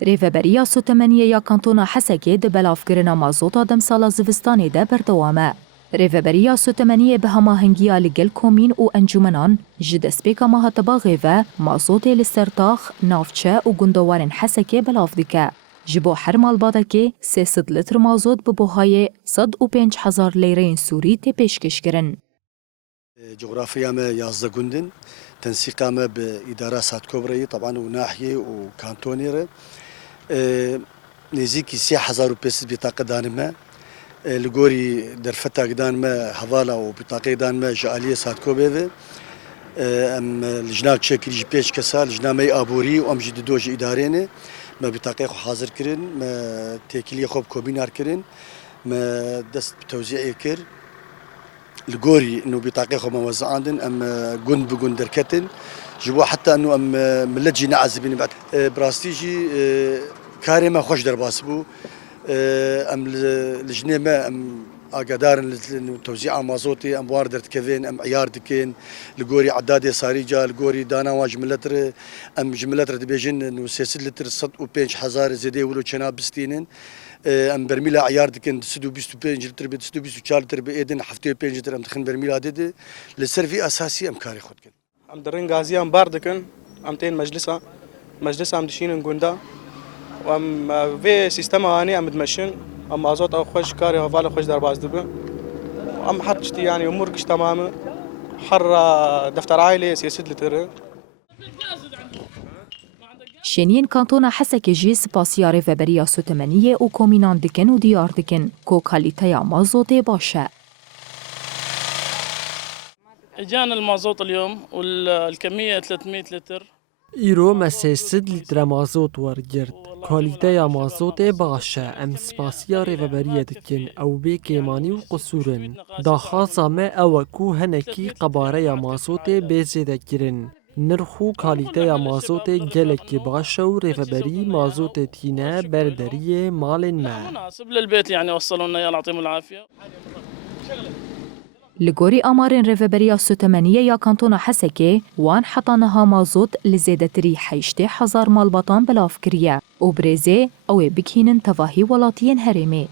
ریوبریا سوتمنیه یا کانتونا حسکه ده بلافگرنا مازوتا دم سالا زوستانی ده بردوامه. ریوبریا سوتمنیه به هماهنگیا لگل کومین و انجمنان جد اسپیکا ماهتبا غیوه مازوت لسرتاخ نافچه و گندوارن حسکه بلافدکه. جبو هر مالباده که 300 لیتر مازوت به بوهای 105,000 لیره سوری تی پیشکش کرن. جغرافيا ما يازدا جندن تنسيقا ما بإدارة سات كوبري طبعا وناحية وكانتونيرة نزيكي 6,000 بطاقة دانما لغوري درفتا دانما حوالا وبطاقة دانما جالية سات كوبري ام لجناك شكل جبيش كسا لجنا مي ابوري وام جد دوج ادارينه ما بطاقه حاضر كرين ما تكليه خوب كوبينار كرين ما دست بتوزيع كر الجوري انه بطاقه خو موزع عندن ام جند بجند دركتن جوا حتى انه ام ملجي نعزبين بعد براستيجي كاري ما خوش درباسبو ام لجنه ما ام اقدار توزيع مازوتي ام واردرت كذين ام عيار دكين الجوري عدادي صاريجا الجوري دانا واجملتر ام جملتر دبيجن انه 6 لتر 105,000 زيدي ولو كنا بستينن ام برميلا عيار دكن 25 لتر ب 24 لتر بايدن حفتي 5 لتر ام تخن برميلا دد للسيرفي اساسي ام كاري خدكن ام درين غازي ام باردكن ام تين مجلسه ام دشين غوندا وام في سيستم هاني ام دمشن ام ازوت او خوش كاري هفال خوش درباز دبه ام حطشتي يعني اموركش تمام حر دفتر عائلي 6 لتر شنین کانتونا حسک جی سپاسیا ریوبریا سوتمنیه و کومینان دکن و دیار دکن کو کالیتایا مازوت باشه. اجانا المازوت اليوم والكمية 300 لتر. ایرو مسیسد لیتر مازوت ورگرد. کالیتایا مازوت باشه ام سپاسیا ریوبریا دکن او بی کیمانی و قصورن. داخازا ما او کو هنکی قباره مازوت بیزیده کرن. نرخو کالیته مازوت گلک باشه و ریوبری مازوت تینه بردری مالن ما. مناسب للبيت يعني وصلوا لنا يعطيهم العافية. لگوری آمارن ریوبریا سوتمنیه یا کانتونا حسکه وان حطانها مازوت لزیدتری 8,000 مالباتان بلاف کریه و برزه او بکینن تواهی ولاتین هرمه.